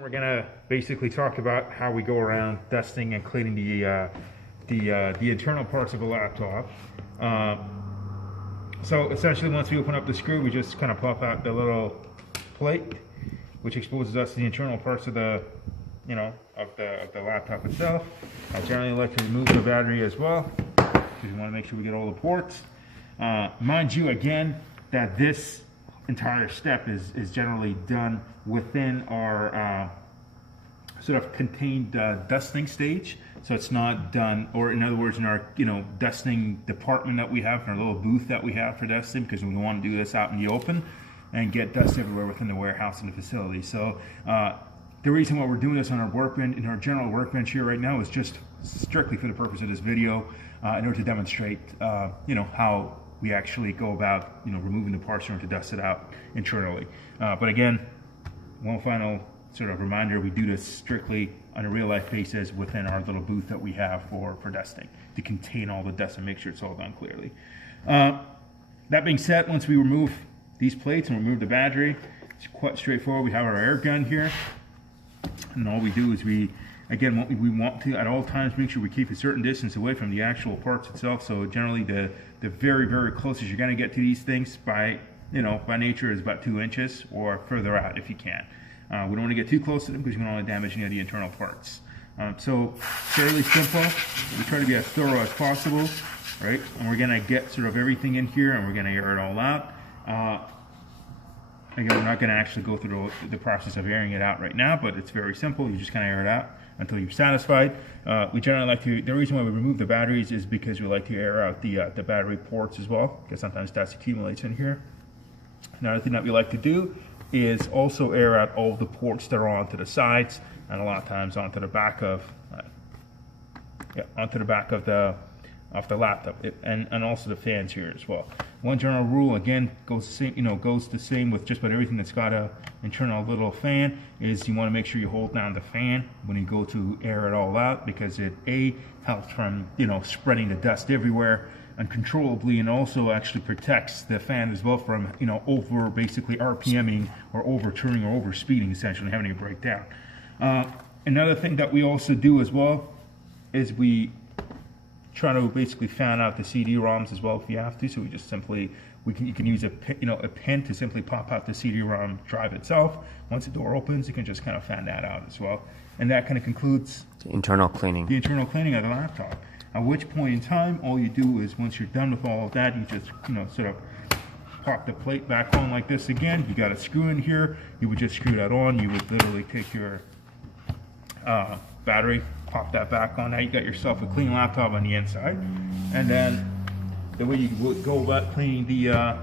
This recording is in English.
We're gonna basically talk about how we go around dusting and cleaning the internal parts of a laptop. So essentially, once we open up the screw, we just kind of pop out the little plate, which exposes us to the internal parts of the, of the laptop itself. I generally like to remove the battery as well, because we want to make sure we get all the ports. Mind you, again, that this entire step is generally done within our sort of contained dusting stage. So it's not done, or in other words, in our dusting department that we have, in our little booth that we have for dusting, because we want to do this out in the open and get dust everywhere within the warehouse and the facility. So the reason why we're doing this on our workbench, in our general workbench here right now, is just strictly for the purpose of this video, in order to demonstrate how we actually go about removing the parts in order to dust it out internally. But again, one final sort of reminder, we do this strictly on a real life basis within our little booth that we have for dusting, to contain all the dust and make sure it's all done clearly. That being said, once we remove these plates and remove the battery, it's quite straightforward. We have our air gun here, and all we do is we want to at all times make sure we keep a certain distance away from the actual parts itself. So generally the very, very closest you're going to get to these things by nature is about 2 inches or further out if you can. We don't want to get too close to them because we don't want to damage any of the internal parts. So fairly simple. We try to be as thorough as possible, right? And we're going to get sort of everything in here, and we're going to air it all out. Again, we're not going to actually go through the process of airing it out right now, but it's very simple. You just kind of air it out until you're satisfied. We generally like to, the reason why we remove the batteries is because we like to air out the battery ports as well, because sometimes dust accumulates in here. Another thing that we like to do is also air out all of the ports that are onto the sides, and a lot of times onto the back of the laptop, and also the fans here as well. One general rule, again, goes the same with just about everything that's got a internal little fan, is you want to make sure you hold down the fan when you go to air it all out, because it helps from spreading the dust everywhere uncontrollably, and also actually protects the fan as well from over basically RPMing or overturning or over speeding, essentially having it break down. Another thing that we also do as well is we try to basically fan out the CD-ROMs as well if you have to. So we just simply, you can use a pin to simply pop out the CD-ROM drive itself. Once the door opens, you can just kind of fan that out as well. And that kind of concludes the internal cleaning of the laptop. At which point in time, all you do is, once you're done with all of that, you just sort of pop the plate back on like this again. You got a screw in here. You would just screw that on. You would literally take your battery, pop that back on. Now you got yourself a clean laptop on the inside. And then the way you would go about cleaning the